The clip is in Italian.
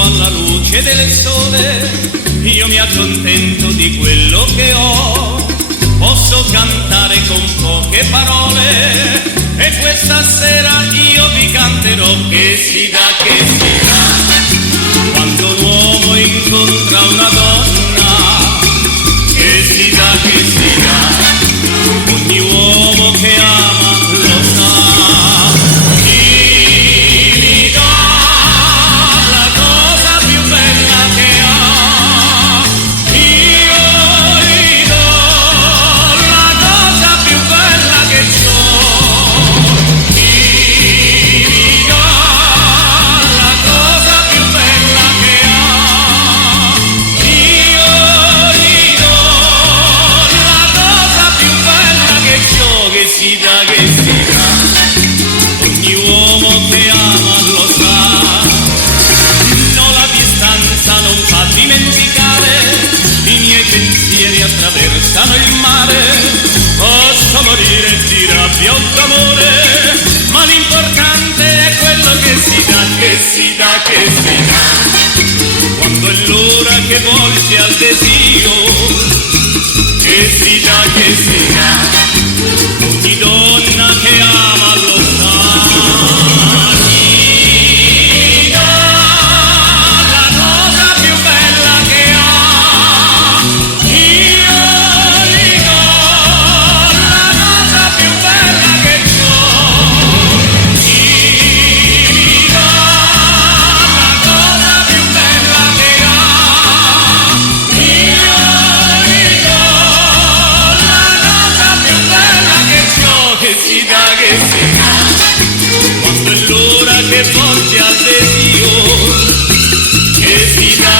alla luce del sole, io mi accontento di quello che ho, posso cantare con poche parole e questa sera io vi canterò che si dà, quando un uomo incontra una donna, che si dà, ogni uomo che ama lo sa. Ogni uomo che ama lo sa. No, la distanza non fa dimenticare, i miei pensieri attraversano il mare, posso morire di rabbia o d'amore, ma l'importante è quello che si dà, quando è l'ora che volge al desio, che si dà, ogni donna che ama lo sa. Ti dà la cosa più bella che ha, io gli do la cosa più bella che c'ho. Ti dà la cosa più bella che ha, io gli do la cosa più bella che c'ho. Che si dà, quando è l'ora che volge al desio, che si dà,